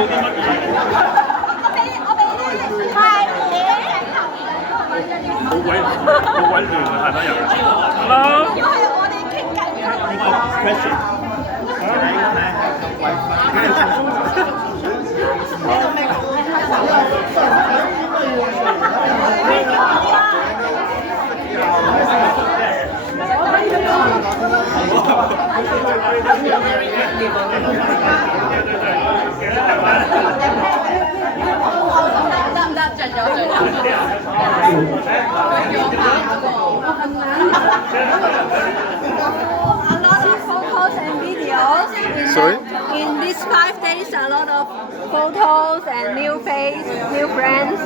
做啲乜嘢？好鬼亂啊！太多人。Hello。Question。Sorry? In these 5 days, a lot of photos and new face, new friends.